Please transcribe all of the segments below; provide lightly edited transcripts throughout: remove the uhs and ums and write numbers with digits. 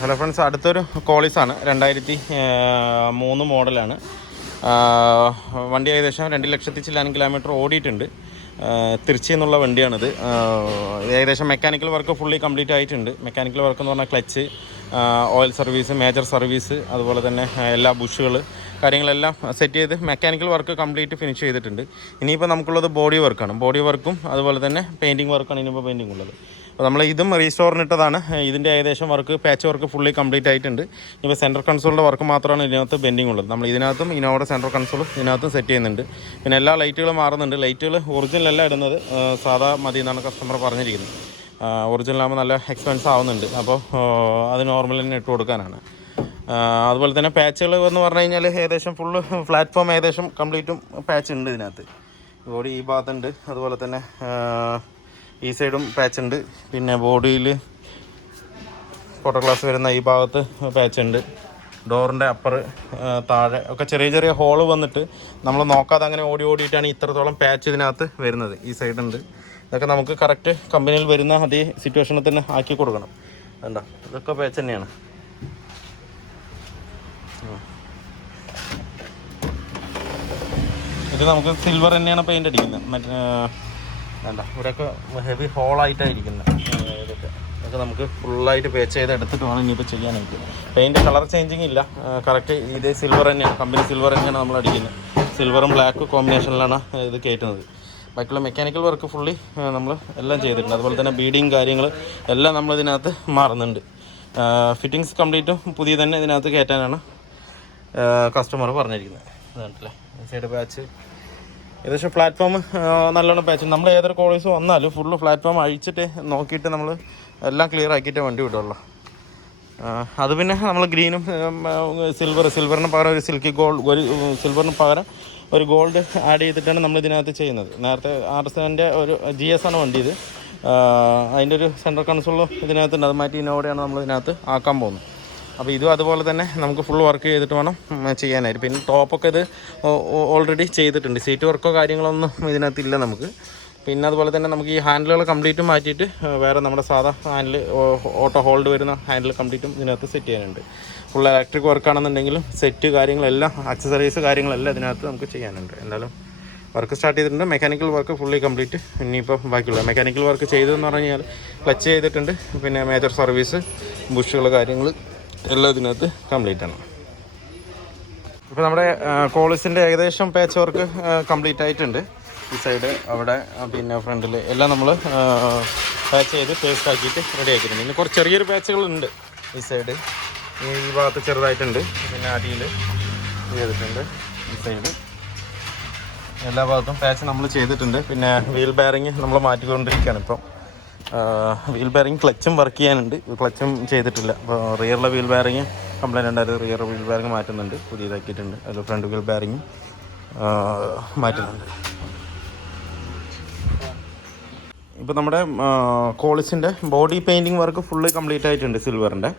Hello friends, അടുത്തൊരു കോളിസാണ്. 2003 മോഡലാണ്. വണ്ടി ഏകദേശം 2,00,000 കിലോമീറ്റർ ഓടിയിട്ടുണ്ട്. തിരുച്ചി എന്നുള്ള വണ്ടിയാണിത്. ഏകദേശം മെക്കാനിക്കൽ വർക്ക് ഫുള്ളി കംപ്ലീറ്റ് ആയിട്ടുണ്ട്. മെക്കാനിക്കൽ വർക്ക് എന്ന് പറഞ്ഞാൽ clutch, oil service, major service, അതുപോലെ തന്നെ എല്ലാ ബുഷുകൾ കാര്യങ്ങളെല്ലാം സെറ്റ് ചെയ്ത് മെക്കാനിക്കൽ വർക്ക് കംപ്ലീറ്റ് ഫിനിഷ് ചെയ്തിട്ടുണ്ട്. ഇനിയിപ്പോൾ നമുക്കുള്ളത് ബോഡി വർക്കാണ്. ബോഡി വർക്കും അതുപോലെ തന്നെ പെയിൻറ്റിങ് വർക്കാണ് ഇനിയിപ്പോൾ പെയിൻറ്റിങ് ഉള്ളത്. അപ്പോൾ നമ്മൾ ഇതും റീസ്റ്റോറിനിട്ടതാണ്. ഇതിൻ്റെ ഏകദേശം work, patch work fully complete ആയിട്ടുണ്ട്. ഇപ്പോൾ സെൻട്രൽ കൺസോളിൻ്റെ വർക്ക് മാത്രമാണ് ഇതിനകത്ത് ബെൻഡിങ് ഉള്ളത്. നമ്മൾ ഇതിനകത്തും ഇനോവയുടെ സെൻട്രൽ കൺസോളും ഇതിനകത്തും സെറ്റ് ചെയ്യുന്നുണ്ട്. പിന്നെ എല്ലാ ലൈറ്റുകളും മാറുന്നുണ്ട്. ലൈറ്റുകൾ ഒറിജിനലല്ല ഇടുന്നത്, സാധാ മതി എന്നാണ് കസ്റ്റമർ പറഞ്ഞിരിക്കുന്നത്. ഒറിജിനലാകുമ്പോൾ നല്ല എക്സ്പെൻസ് ആവുന്നുണ്ട്. അപ്പോൾ അത് നോർമൽ തന്നെ ഇട്ട് കൊടുക്കാനാണ്. അതുപോലെ തന്നെ പാച്ചുകൾ എന്ന് പറഞ്ഞു കഴിഞ്ഞാൽ ഏകദേശം ഫുള്ള് പ്ലാറ്റ്ഫോം ഏകദേശം കംപ്ലീറ്റും പാച്ച് ഉണ്ട് ഇതിനകത്ത്. ബോഡി ഈ ഭാഗത്തുണ്ട്, അതുപോലെ തന്നെ ഈ സൈഡും പാച്ച് ഉണ്ട്. പിന്നെ ബോഡിയിൽ ഫോട്ടോ ഗ്ലാസ് വരുന്ന ഈ ഭാഗത്ത് പാച്ച് ഉണ്ട്. ഡോറിൻ്റെ അപ്പർ, താഴെ ഒക്കെ ചെറിയ ചെറിയ ഹോള് വന്നിട്ട് നമ്മൾ നോക്കാതെ അങ്ങനെ ഓടിയിട്ടാണ് ഇത്രത്തോളം പാച്ച് ഇതിനകത്ത് വരുന്നത്. ഈ സൈഡുണ്ട്. ഇതൊക്കെ നമുക്ക് കറക്റ്റ് കമ്പനിയിൽ വരുന്ന അതേ സിറ്റുവേഷനിൽ തന്നെ ആക്കി കൊടുക്കണം. വേണ്ട, ഇതൊക്കെ പാച്ച് തന്നെയാണ്. ഇത് നമുക്ക് സിൽവർ തന്നെയാണ് പെയിൻ്റ് അടിക്കുന്നത്. മറ്റേ വേണ്ട, ഇവിടെയൊക്കെ ഹെവി ഹോളായിട്ടാണ് ഇരിക്കുന്നത്. ഇതൊക്കെ നമുക്ക് ഫുള്ളായിട്ട് പേച്ച് ചെയ്ത് എടുത്തിട്ട് വേണം ഇനിയിപ്പോൾ ചെയ്യാനായിട്ട്. പെയിൻറ്റ് കളർ ചേഞ്ചിങ് ഇല്ല, കറക്റ്റ് ഇതേ സിൽവർ തന്നെയാണ്, കമ്പനി സിൽവർ തന്നെയാണ് നമ്മൾ അടിക്കുന്നത്. സിൽവറും ബ്ലാക്ക് കോമ്പിനേഷനിലാണ് ഇത് കയറ്റുന്നത്. ബാക്കിയുള്ള മെക്കാനിക്കൽ വർക്ക് ഫുള്ളി നമ്മൾ എല്ലാം ചെയ്തിട്ടുണ്ട്. അതുപോലെ തന്നെ ബീഡിങ് കാര്യങ്ങൾ എല്ലാം നമ്മളിതിനകത്ത് മാറുന്നുണ്ട്. ഫിറ്റിങ്സ് കംപ്ലീറ്റും പുതിയ തന്നെ ഇതിനകത്ത് കയറ്റാനാണ് കസ്റ്റമർ പറഞ്ഞിരിക്കുന്നത്. ഇതാണല്ലേ സൈഡ് പാച്ച്. ഏകദേശം പ്ലാറ്റ്ഫോം നല്ലോണം പാച്ച്. നമ്മൾ ഏതൊരു കോളേജ് വന്നാലും ഫുള്ള് പ്ലാറ്റ്ഫോം അഴിച്ചിട്ട് നോക്കിയിട്ട് നമ്മൾ എല്ലാം ക്ലിയർ ആക്കിയിട്ടേ വണ്ടി വിടുള്ളൂ. അത് പിന്നെ നമ്മൾ ഗ്രീനും സിൽവറിന് പകരം ഒരു സിൽക്കി ഗോൾഡ്, ഒരു സിൽവറിന് പകരം ഒരു ഗോൾഡ് ആഡ് ചെയ്തിട്ടാണ് നമ്മൾ ഇതിനകത്ത് ചെയ്യുന്നത്. നേരത്തെ RS-ൻ്റെ ഒരു GS ആണ് വണ്ടി. ഇത് അതിൻ്റെ ഒരു സെൻട്രൽ കൺസോളും ഇതിനകത്തുണ്ട്. അത് മാറ്റി ഇന്നോടെയാണ് നമ്മൾ ഇതിനകത്ത് ആക്കാൻ പോകുന്നത്. അപ്പോൾ ഇതും അതുപോലെ തന്നെ നമുക്ക് ഫുൾ വർക്ക് ചെയ്തിട്ട് വേണം ചെയ്യാനായിട്ട്. പിന്നെ ടോപ്പൊക്കെ ഇത് ഓൾറെഡി ചെയ്തിട്ടുണ്ട്. സീറ്റ് വർക്കോ കാര്യങ്ങളൊന്നും ഇതിനകത്തില്ല നമുക്ക്. പിന്നെ അതുപോലെ തന്നെ നമുക്ക് ഈ ഹാൻഡിലുകൾ കംപ്ലീറ്റും മാറ്റിയിട്ട് വേറെ നമ്മുടെ സാധാ ഹാൻഡിൽ, ഓട്ടോ ഹോൾഡ് വരുന്ന ഹാൻഡിൽ കംപ്ലീറ്റും ഇതിനകത്ത് സെറ്റ് ചെയ്യാനുണ്ട്. ഫുൾ ഇലക്ട്രിക് വർക്കാണെന്നുണ്ടെങ്കിലും സെറ്റ് കാര്യങ്ങളെല്ലാം, അക്സസറീസ് കാര്യങ്ങളെല്ലാം ഇതിനകത്ത് നമുക്ക് ചെയ്യാനുണ്ട്. എന്തായാലും വർക്ക് സ്റ്റാർട്ട് ചെയ്തിട്ടുണ്ട്. Mechanical work fully complete. ഇനിയിപ്പോൾ ബാക്കിയുള്ള മെക്കാനിക്കൽ വർക്ക് ചെയ്തതെന്ന് പറഞ്ഞു കഴിഞ്ഞാൽ ക്ലച്ച് ചെയ്തിട്ടുണ്ട്. പിന്നെ മേജർ സർവീസ്, ബുഷുകൾ കാര്യങ്ങൾ എല്ലാം ഇതിനകത്ത് കംപ്ലീറ്റ് ആണ്. ഇപ്പോൾ നമ്മുടെ കോളിസിൻ്റെ ഏകദേശം പാച്ച് വർക്ക് കംപ്ലീറ്റ് ആയിട്ടുണ്ട്. ഈ സൈഡ്, അവിടെ, പിന്നെ ഫ്രണ്ടിൽ എല്ലാം നമ്മൾ പാച്ച് ചെയ്ത് പേസ്റ്റ് ആക്കിയിട്ട് റെഡി ആക്കിയിട്ടുണ്ട്. ഇനി കുറച്ച് ചെറിയൊരു പാച്ചുകളുണ്ട്. ഈ സൈഡ്, ഈ ഭാഗത്ത് ചെറുതായിട്ടുണ്ട്. പിന്നെ അടിയിൽ ചെയ്തിട്ടുണ്ട്. ഈ സൈഡ് എല്ലാ ഭാഗത്തും പാച്ച് നമ്മൾ ചെയ്തിട്ടുണ്ട്. പിന്നെ വീൽ ബെയറിങ് നമ്മൾ മാറ്റിക്കൊണ്ടിരിക്കുകയാണ് ഇപ്പം. വീൽ ബെയറിങ് ക്ലച്ചും വർക്ക് ചെയ്യാനുണ്ട്. ക്ലച്ചും ചെയ്തിട്ടില്ല. അപ്പോൾ റിയറിലെ വീൽ ബെയറിങ് കംപ്ലൈൻറ്റ് ഉണ്ടായിരുന്നു. റിയർ വീൽ ബെയറിങ് മാറ്റുന്നുണ്ട്, പുതിയതാക്കിയിട്ടുണ്ട്. അതിൽ ഫ്രണ്ട് വീൽ ബെയറിങ്ങും മാറ്റുന്നുണ്ട്. ഇപ്പോൾ നമ്മുടെ കോളിസിൻ്റെ body painting work full complete ആയിട്ടുണ്ട് സിൽവറിൻ്റെ.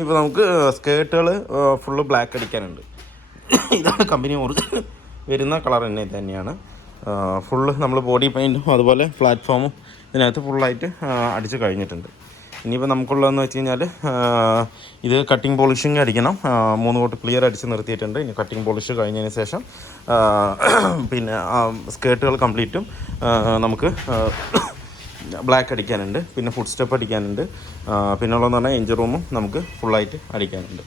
ഇപ്പോൾ നമുക്ക് സ്കേർട്ടുകൾ ഫുള്ള് ബ്ലാക്ക് അടിക്കാനുണ്ട്. ഇതാണ് കമ്പനി ഒറിജിനൽ വരുന്ന കളർ തന്നെ ഇത് തന്നെയാണ്. ഫുള്ള് നമ്മൾ ബോഡി പെയിൻറ്റും അതുപോലെ പ്ലാറ്റ്ഫോമും ഇതിനകത്ത് ഫുള്ളായിട്ട് അടിച്ച് കഴിഞ്ഞിട്ടുണ്ട്. ഇനിയിപ്പോൾ നമുക്കുള്ളതെന്ന് വെച്ച് കഴിഞ്ഞാൽ ഇത് കട്ടിങ് പോളിഷിങ് അടിക്കണം. 3 കോട്ട് ക്ലിയർ അടിച്ച് നിർത്തിയിട്ടുണ്ട്. ഇനി കട്ടിങ് പോളിഷ് കഴിഞ്ഞതിന് ശേഷം പിന്നെ സ്കേർട്ടുകൾ കംപ്ലീറ്റും നമുക്ക് ബ്ലാക്ക് അടിക്കാനുണ്ട്. പിന്നെ ഫുഡ് സ്റ്റെപ്പ് അടിക്കാനുണ്ട്. പിന്നെ ഉള്ളതെന്ന് പറഞ്ഞാൽ എഞ്ചിൻ റൂമും നമുക്ക് ഫുള്ളായിട്ട് അടിക്കാനുണ്ട്.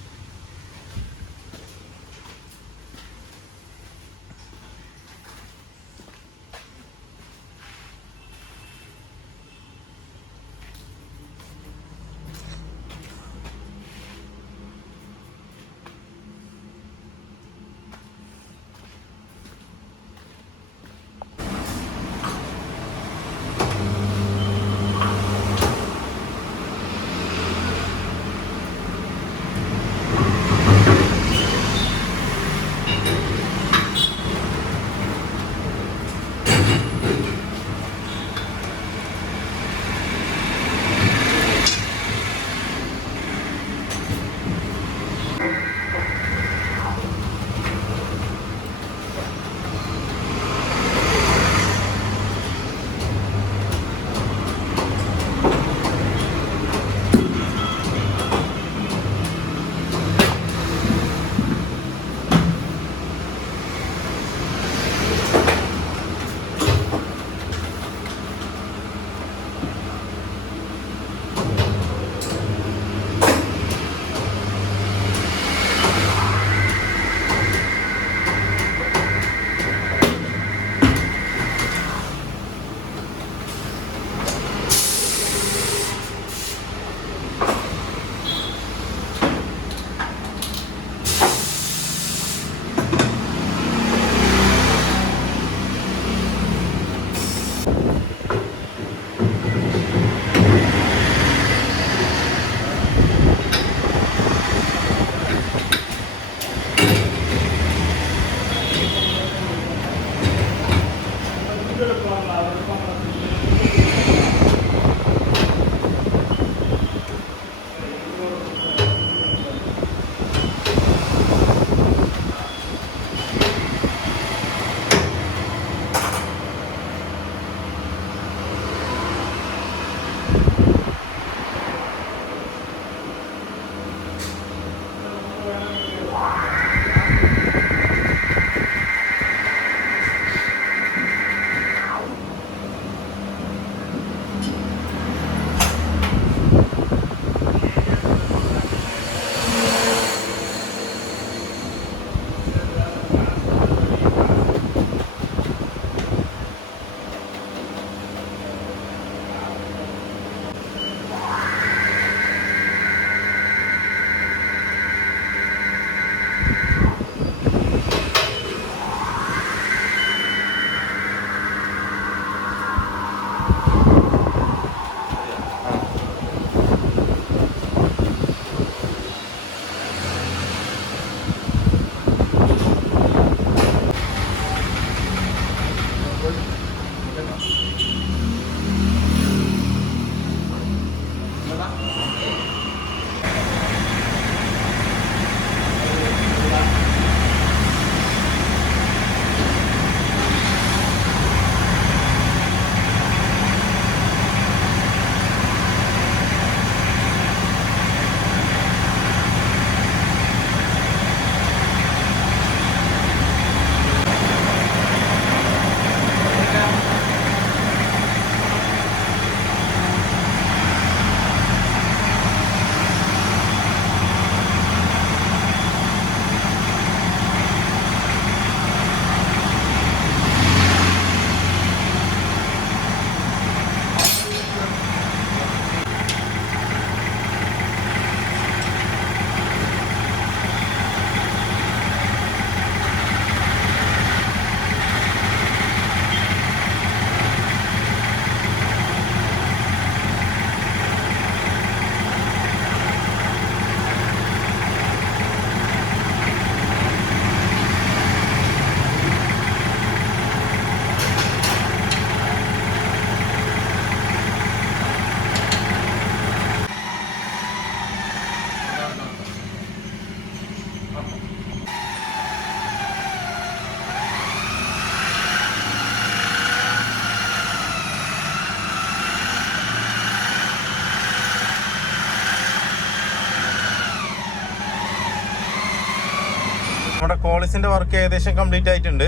നമ്മുടെ ക്വാളിസിൻ്റെ വർക്ക് ഏകദേശം കംപ്ലീറ്റ് ആയിട്ടുണ്ട്.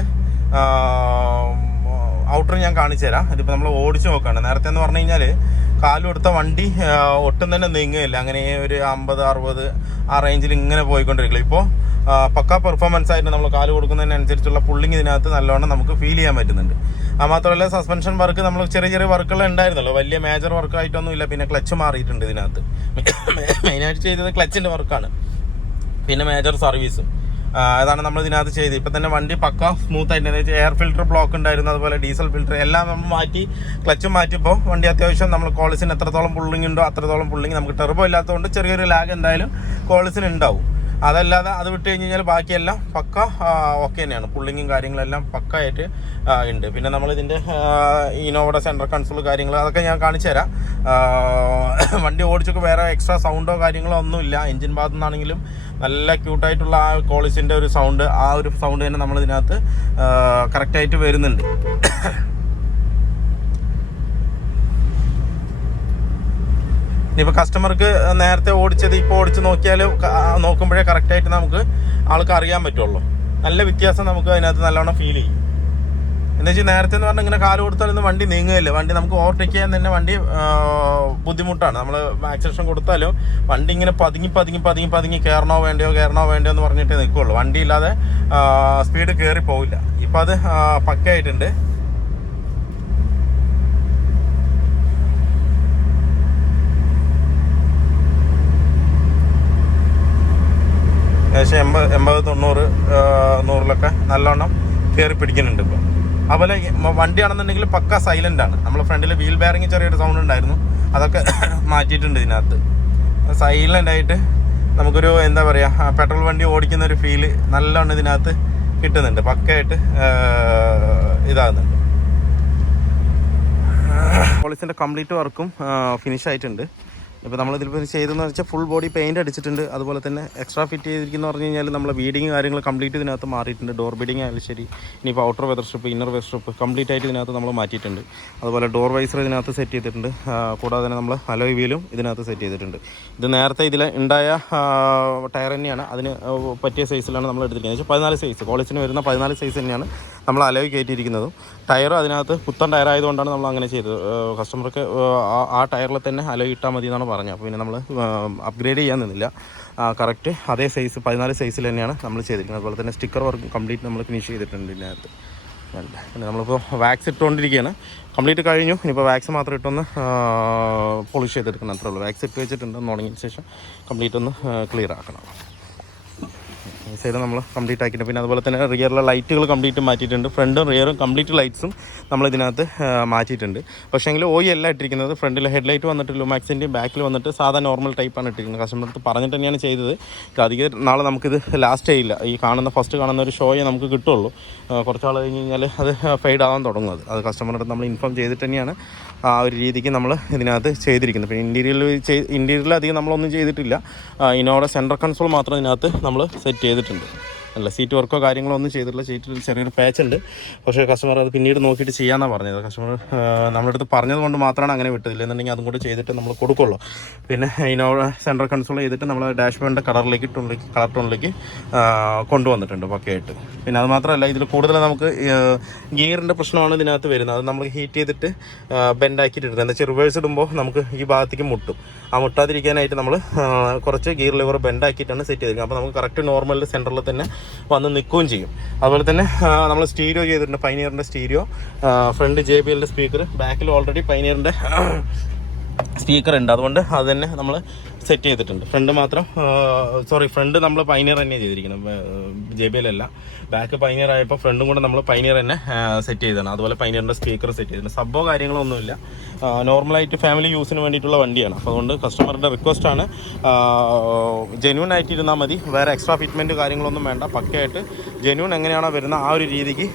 ഔട്ടർ ഞാൻ കാണിച്ചു തരാം. ഇതിപ്പോൾ നമ്മൾ ഓടിച്ച് നോക്കുകയാണ്. നേരത്തെ എന്ന് പറഞ്ഞു കഴിഞ്ഞാൽ കാല് കൊടുത്ത വണ്ടി ഒട്ടും തന്നെ നീങ്ങുകയില്ല, അങ്ങനെ ഒരു 50-60 ആ റേഞ്ചിൽ ഇങ്ങനെ പോയിക്കൊണ്ടിരിക്കില്ല. ഇപ്പോൾ പക്ക പെർഫോമൻസ് ആയിട്ട് നമ്മൾ കാല് കൊടുക്കുന്നതിനനുസരിച്ചുള്ള പുള്ളിങ് ഇതിനകത്ത് നല്ലോണം നമുക്ക് ഫീൽ ചെയ്യാൻ പറ്റുന്നുണ്ട്. മാത്രമല്ല സസ്പെൻഷൻ വർക്ക് നമ്മൾ ചെറിയ ചെറിയ വർക്കുകൾ ഉണ്ടായിരുന്നല്ലോ, വലിയ മേജർ വർക്കായിട്ടൊന്നും ഇല്ല. പിന്നെ ക്ലച്ച് മാറിയിട്ടുണ്ട് ഇതിനകത്ത്. മെയിനായിട്ട് ചെയ്തത് ക്ലച്ചിൻ്റെ വർക്കാണ്, പിന്നെ മേജർ സർവീസും അതാണ് നമ്മൾ ഇതിനകത്ത് ചെയ്ത്. ഇപ്പം തന്നെ വണ്ടി പക്ക സ്മൂത്ത് ആയിട്ട് എയർ ഫിൽറ്റർ ബ്ലോക്ക് ഉണ്ടായിരുന്നു, അതുപോലെ ഡീസൽ ഫിൽറ്റർ എല്ലാം നമ്മൾ മാറ്റി, ക്ലച്ചും മാറ്റിയപ്പോൾ വണ്ടി അത്യാവശ്യം നമ്മൾ ക്വാളിസിന് എത്രത്തോളം പുള്ളിങ് ഉണ്ടോ അത്രത്തോളം പുള്ളിങ്. നമുക്ക് ടെർബോ ഇല്ലാത്തതുകൊണ്ട് ചെറിയൊരു ലാഗ് എന്തായാലും ക്വാളിസിന് ഉണ്ടാവും. അതല്ലാതെ അത് വിട്ട് കഴിഞ്ഞ് കഴിഞ്ഞാൽ ബാക്കിയെല്ലാം പക്ക ഓക്കെ തന്നെയാണ്, പുള്ളിങ്ങും കാര്യങ്ങളെല്ലാം പക്ക ആയിട്ട് ഉണ്ട്. പിന്നെ നമ്മളിതിൻ്റെ ഇനോവയുടെ സെൻട്രൽ കൺസോൾ കാര്യങ്ങൾ അതൊക്കെ ഞാൻ കാണിച്ചു തരാം. വണ്ടി ഓടിച്ചൊക്കെ വേറെ എക്സ്ട്രാ സൗണ്ടോ കാര്യങ്ങളോ ഒന്നുമില്ല. എൻജിൻ ഭാഗത്തു നിന്നാണെങ്കിലും നല്ല ക്യൂട്ടായിട്ടുള്ള ആ ക്വാളിസിൻ്റെ ഒരു സൗണ്ട്, ആ ഒരു സൗണ്ട് തന്നെ നമ്മളിതിനകത്ത് കറക്റ്റായിട്ട് വരുന്നുണ്ട്. ഇനിയിപ്പോൾ കസ്റ്റമർക്ക് നേരത്തെ ഓടിച്ചത് ഇപ്പോൾ ഓടിച്ച് നോക്കുമ്പോഴേ കറക്റ്റായിട്ട് നമുക്ക് ആൾക്ക് അറിയാൻ പറ്റുള്ളൂ. നല്ല വ്യത്യാസം നമുക്ക് അതിനകത്ത് നല്ലോണം ഫീൽ ചെയ്യും. എന്താ വെച്ചാൽ നേരത്തെ എന്ന് പറഞ്ഞാൽ ഇങ്ങനെ കാല് കൊടുത്താലൊന്നും വണ്ടി നീങ്ങുകയില്ല. വണ്ടി നമുക്ക് ഓവർടേക്ക് ചെയ്യാൻ തന്നെ വണ്ടി ബുദ്ധിമുട്ടാണ്. നമ്മൾ ആക്സിലേഷൻ കൊടുത്താലും വണ്ടി ഇങ്ങനെ പതുങ്ങി കയറണോ വേണ്ടയോ എന്ന് പറഞ്ഞിട്ടേ നിൽക്കുകയുള്ളൂ. വണ്ടി ഇല്ലാതെ സ്പീഡ് കയറി പോവില്ല. ഇപ്പം അത് പക്കയായിട്ടുണ്ട്. ഏകദേശം 80-90-100 നല്ലോണം കയറി പിടിക്കുന്നുണ്ട് ഇപ്പോൾ. അതുപോലെ വണ്ടിയാണെന്നുണ്ടെങ്കിൽ പക്ക സൈലൻ്റ് ആണ്. നമ്മൾ ഫ്രണ്ടിൽ വീൽ ബെയറിങ് ചെറിയൊരു സൗണ്ട് ഉണ്ടായിരുന്നു, അതൊക്കെ മാറ്റിയിട്ടുണ്ട് ഇതിനകത്ത്. സൈലൻ്റ് ആയിട്ട് നമുക്കൊരു എന്താ പറയുക, പെട്രോൾ വണ്ടി ഓടിക്കുന്ന ഒരു ഫീല് നല്ലോണം ഇതിനകത്ത് കിട്ടുന്നുണ്ട്. പക്കയായിട്ട് ഇതാകുന്നുണ്ട്. പോളിസിൻ്റെ കംപ്ലീറ്റ് വർക്കും ഫിനിഷ് ആയിട്ടുണ്ട്. ഇപ്പോൾ നമ്മളിതിൽ ചെയ്തതെന്ന് വെച്ചാൽ ഫുൾ ബോഡി പെയിൻറ്റ് അടിച്ചിട്ടുണ്ട്. അതുപോലെ തന്നെ എക്സ്ട്രാ ഫിറ്റ് ചെയ്തിരിക്കുന്ന പറഞ്ഞു കഴിഞ്ഞാൽ നമ്മളെ ബീഡിങ് കാര്യങ്ങൾ കംപ്ലീറ്റ് ഇതിനകത്ത് മാറിയിട്ടുണ്ട്. ഡോർ ബീഡിങ് ആയാലും ശരി, ഇനിയിപ്പോൾ outer weather strip, inner weather strip complete ആയിട്ട് ഇതിനകത്ത് നമ്മൾ മാറ്റിയിട്ടുണ്ട്. അതുപോലെ ഡോർ വൈസർ ഇതിനകത്ത് സെറ്റ് ചെയ്തിട്ടുണ്ട്. കൂടാതെ തന്നെ നമ്മൾ അലോയ് വീലും ഇതിനകത്ത് സെറ്റ് ചെയ്തിട്ടുണ്ട്. ഇത് നേരത്തെ ഇതിൽ ഉണ്ടായ ടയർ തന്നെയാണ്, അതിന് പറ്റിയ സൈസിലാണ് നമ്മൾ എടുത്തിരിക്കുന്നത്. 14 സൈസ് കോളേജിന് വരുന്ന 14 സൈസ് തന്നെയാണ് നമ്മൾ അലോയ് കയറ്റിയിരിക്കുന്നതും. ടയർ അതിനകത്ത് പുത്തൻ ടയർ ആയതുകൊണ്ടാണ് നമ്മൾ അങ്ങനെ ചെയ്തത്. കസ്റ്റമർക്ക് ആ ടയറിൽ തന്നെ അലോയ് ഇട്ടാൽ മതി എന്നാണ് പറഞ്ഞത്. അപ്പോൾ പിന്നെ നമ്മൾ അപ്ഗ്രേഡ് ചെയ്യാൻ നിന്നില്ല. കറക്റ്റ് അതേ സൈസ് 14 സൈസിൽ തന്നെയാണ് നമ്മൾ ചെയ്തിരിക്കുന്നത്. അതുപോലെ തന്നെ സ്റ്റിക്കർ വർക്ക് കംപ്ലീറ്റ് നമ്മൾ ഫിനിഷ് ചെയ്തിട്ടുണ്ട് ഇതിനകത്ത്. പിന്നെ നമ്മളിപ്പോൾ വാക്സ് ഇട്ടുകൊണ്ടിരിക്കുകയാണ്. കംപ്ലീറ്റ് കഴിഞ്ഞു. ഇനിയിപ്പോൾ വാക്സ് മാത്രം ഇട്ടൊന്ന് പോളിഷ് ചെയ്തെടുക്കണം, അത്രേ ഉള്ളൂ. വാക്സ് ഇട്ട് വെച്ചിട്ടുണ്ട്. ഒന്ന് ഉണങ്ങിയതിന് ശേഷം കംപ്ലീറ്റ് ഒന്ന് ക്ലിയർ ആക്കണം. ഈ സൈഡ് നമ്മൾ കംപ്ലീറ്റ് ആക്കിയിട്ടുണ്ട്. പിന്നെ അതുപോലെ തന്നെ റിയറിലെ ലൈറ്റുകൾ കംപ്ലീറ്റ് മാറ്റിയിട്ടുണ്ട്. ഫ്രണ്ടും റിയറും കംപ്ലീറ്റ് ലൈറ്റ്സും നമ്മളിതിനകത്ത് മാറ്റിയിട്ടുണ്ട്. പക്ഷേങ്കിൽ ഓയി അല്ല ഇട്ടിരിക്കുന്നത്. ഫ്രണ്ടിൽ ഹെഡ്ലൈറ്റ് വന്നിട്ട് ലുമാക്സിൻ്റെയും ബാക്കിൽ വന്നിട്ട് സാധാ നോർമൽ ടൈപ്പാണ് ഇട്ടിരിക്കുന്നത്. കസ്റ്റമർ അടുത്ത് പറഞ്ഞിട്ട് തന്നെയാണ് ചെയ്തത്. അധികം നാളെ നമുക്കിത് ലാസ്റ്റ് ചെയ്യില്ല. ഈ ഫസ്റ്റ് കാണുന്ന ഒരു ഷോയെ നമുക്ക് കിട്ടുള്ളൂ. കുറച്ചാൾ കഴിഞ്ഞ് കഴിഞ്ഞാൽ അത് ഫെയ്ഡ് ആവാൻ തുടങ്ങും. അത് കസ്റ്റമറുടെ അടുത്ത് നമ്മൾ ഇൻഫോം ചെയ്തിട്ട് തന്നെയാണ് ആ ഒരു രീതിക്ക് നമ്മൾ ഇതിനകത്ത് ചെയ്തിരിക്കുന്നത്. പിന്നെ ഇൻറ്റീരിയറിൽ അധികം നമ്മളൊന്നും ചെയ്തിട്ടില്ല. ഇനോടെ സെൻട്രൽ കൺസോൾ മാത്രം ഇതിനകത്ത് നമ്മൾ സെറ്റ് ചെയ്തിട്ടുണ്ട്. അല്ല സീറ്റ് വർക്കോ കാര്യങ്ങളോ ഒന്നും ചെയ്തിട്ടില്ല. സീറ്റിൽ ചെറിയൊരു പാച്ച് ഉണ്ട്. പക്ഷേ കസ്റ്റമർ അത് പിന്നീട് നോക്കിയിട്ട് ചെയ്യാമെന്നാണ് പറഞ്ഞത്. കസ്റ്റമർ നമ്മുടെ അടുത്ത് പറഞ്ഞത് കൊണ്ട് മാത്രമാണ് അങ്ങനെ വിട്ടതില്ല. എന്നുണ്ടെങ്കിൽ അതും കൂടി ചെയ്തിട്ട് നമ്മൾ കൊടുക്കുള്ളൂ. പിന്നെ ഇനോവ സെൻട്രൽ കൺസോൾ ചെയ്തിട്ട് നമ്മൾ ഡാഷ് ബോർഡിൻ്റെ കളർ ടോണിലേക്ക് കൊണ്ടുവന്നിട്ടുണ്ട് പക്കയായിട്ട്. പിന്നെ അത് മാത്രമല്ല, ഇതിൽ കൂടുതൽ നമുക്ക് ഗിയറിൻ്റെ പ്രശ്നമാണ് ഇതിനകത്ത് വരുന്നത്. അത് നമ്മൾ ഹീറ്റ് ചെയ്തിട്ട് ബെൻഡാക്കിയിട്ടുണ്ട്. എന്താ വെച്ചാൽ റിവേഴ്സ് ഇടുമ്പോൾ നമുക്ക് ഈ ഭാഗത്തേക്ക് മുട്ടും. ആ മുട്ടാതിരിക്കാനായിട്ട് നമ്മൾ കുറച്ച് ഗിയർ ലിവർ ബെൻഡാക്കിയിട്ടാണ് സെറ്റ് ചെയ്തിരിക്കുന്നത്. അപ്പോൾ നമുക്ക് കറക്റ്റ് നോർമലിൽ സെൻറ്ററിൽ തന്നെ വന്ന് നിൽക്കുകയും ചെയ്യും. അതുപോലെ തന്നെ നമ്മൾ സ്റ്റീരിയോ ചെയ്തിട്ടുണ്ട്. പൈനിയറിൻ്റെ സ്റ്റീരിയോ, ഫ്രണ്ട് JBL സ്പീക്കർ, ബാക്കിൽ ഓൾറെഡി പൈനിയറിൻ്റെ സ്പീക്കർ ഉണ്ട്. അതുകൊണ്ട് അത് തന്നെ നമ്മൾ സെറ്റ് ചെയ്തിട്ടുണ്ട്. ഫ്രണ്ട് നമ്മൾ പൈനിയർ തന്നെയാണ് ചെയ്തിരിക്കുന്നത്, JBL അല്ല. ബാക്ക് പൈനിയർ ആയപ്പോൾ ഫ്രണ്ടും കൂടെ നമ്മൾ പൈനിയർ തന്നെ സെറ്റ് ചെയ്തതാണ്. അതുപോലെ പൈനിയറിൻ്റെ സ്പീക്കർ സെറ്റ് ചെയ്തിട്ടുണ്ട്. സബ്ബോ കാര്യങ്ങളൊന്നുമില്ല. നോർമലായിട്ട് ഫാമിലി യൂസിന് വേണ്ടിയിട്ടുള്ള വണ്ടിയാണ്. അപ്പോൾ അതുകൊണ്ട് കസ്റ്റമറുടെ റിക്വസ്റ്റാണ്, ജെന്യൂൻ ആയിട്ട് ഇരുന്നാൽ മതി, വേറെ എക്സ്ട്രാ ഫിറ്റ്മെൻറ്റ് കാര്യങ്ങളൊന്നും വേണ്ട. പക്കയായിട്ട് ജെന്യൂൻ എങ്ങനെയാണോ വരുന്നത് ആ ഒരു രീതിക്ക്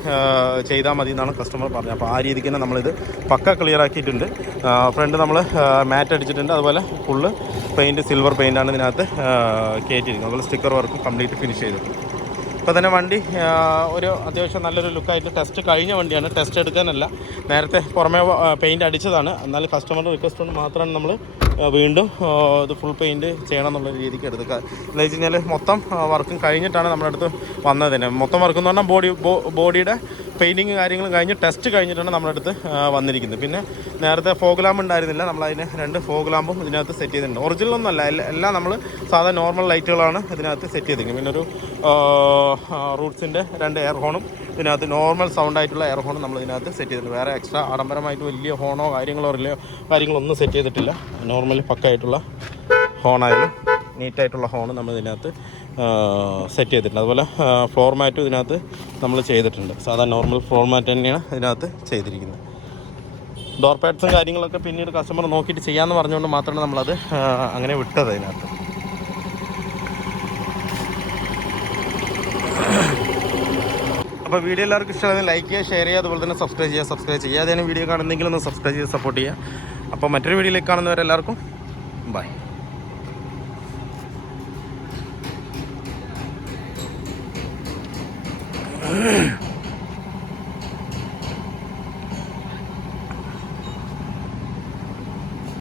ചെയ്താൽ മതി എന്നാണ് കസ്റ്റമർ പറഞ്ഞത്. അപ്പോൾ ആ രീതിക്ക് തന്നെ നമ്മളിത് പക്ക ക്ലിയർ ആക്കിയിട്ടുണ്ട്. ഫ്രണ്ട് നമ്മൾ മാറ്റ് അടിച്ചിട്ടുണ്ട്. അതുപോലെ ഫുള്ള് പെയിൻറ്റ് സിൽവർ പെയിൻ്റാണ് ഇതിനകത്ത് കയറ്റിയിരിക്കുന്നത്. അതുപോലെ സ്റ്റിക്കർ വർക്ക് കംപ്ലീറ്റ് ഫിനിഷ് ചെയ്തിട്ടുണ്ട്. ഇപ്പോൾ തന്നെ വണ്ടി ഒരു അത്യാവശ്യം നല്ലൊരു ലുക്കായിട്ട് ടെസ്റ്റ് കഴിഞ്ഞ വണ്ടിയാണ്. ടെസ്റ്റ് എടുക്കാനല്ല, നേരത്തെ പുറമേ പെയിൻറ്റ് അടിച്ചതാണ്. എന്നാൽ കസ്റ്റമറുടെ റിക്വസ്റ്റ് കൊണ്ട് മാത്രമാണ് നമ്മൾ വീണ്ടും ഇത് ഫുൾ പെയിൻറ്റ് ചെയ്യണം എന്നുള്ള രീതിക്ക് എടുക്കുക. എന്താ വെച്ച് കഴിഞ്ഞാൽ മൊത്തം വർക്കും കഴിഞ്ഞിട്ടാണ് നമ്മുടെ അടുത്ത് വന്നത് തന്നെ. മൊത്തം വർക്ക് എന്ന് പറഞ്ഞാൽ ബോഡിയുടെ പെയിൻറ്റിങ് കാര്യങ്ങൾ കഴിഞ്ഞ് ടെസ്റ്റ് കഴിഞ്ഞിട്ടാണ് നമ്മുടെ അടുത്ത് വന്നിരിക്കുന്നത്. പിന്നെ നേരത്തെ ഫോഗ് ലാമ്പ് ഉണ്ടായിരുന്നില്ല, നമ്മളതിന് 2 ഫോഗ് ലാമ്പും ഇതിനകത്ത് സെറ്റ് ചെയ്തിട്ടുണ്ട്. ഒറിജിനലൊന്നുമല്ല, എല്ലാം നമ്മൾ സാധാരണ നോർമൽ ലൈറ്റുകളാണ് ഇതിനകത്ത് സെറ്റ് ചെയ്തിരിക്കുന്നത്. പിന്നെ ഒരു റൂട്ട്സിൻ്റെ 2 എയർ ഹോണും ഇതിനകത്ത് നോർമൽ സൗണ്ടായിട്ടുള്ള എയർ ഹോണും നമ്മൾ ഇതിനകത്ത് സെറ്റ് ചെയ്തിട്ടുണ്ട്. വേറെ എക്സ്ട്രാ ആഡംബരമായിട്ട് വലിയ ഹോണോ കാര്യങ്ങളൊന്നും സെറ്റ് ചെയ്തിട്ടില്ല. നോർമലി പക്കായിട്ടുള്ള ഹോണായാലും നീറ്റായിട്ടുള്ള ഹോണ് നമ്മൾ ഇതിനകത്ത് സെറ്റ് ചെയ്തിട്ടുണ്ട്. അതുപോലെ ഫ്ലോർ മാറ്റും ഇതിനകത്ത് നമ്മൾ ചെയ്തിട്ടുണ്ട്. സാധാരണ നോർമൽ ഫ്ലോർ മാറ്റ് തന്നെയാണ് ഇതിനകത്ത് ചെയ്തിരിക്കുന്നത്. ഡോർ പാഡ്സും കാര്യങ്ങളൊക്കെ പിന്നീട് കസ്റ്റമർ നോക്കിയിട്ട് ചെയ്യാമെന്ന് പറഞ്ഞുകൊണ്ട് മാത്രമാണ് നമ്മളത് അങ്ങനെ വിട്ടത് അതിനകത്ത്. അപ്പോൾ വീഡിയോ എല്ലാവർക്കും ഇഷ്ടമായത് ലൈക്ക് ചെയ്യുക, ഷെയർ ചെയ്യുക, അതുപോലെ തന്നെ സബ്സ്ക്രൈബ് ചെയ്യുക. അതിന് വീഡിയോ കാണുന്നെങ്കിൽ ഒന്ന് സബ്സ്ക്രൈബ് ചെയ്ത് സപ്പോർട്ട് ചെയ്യുക. അപ്പോൾ മറ്റൊരു വീഡിയോയിലേക്ക് കാണുന്നവരെല്ലാവർക്കും ബൈ.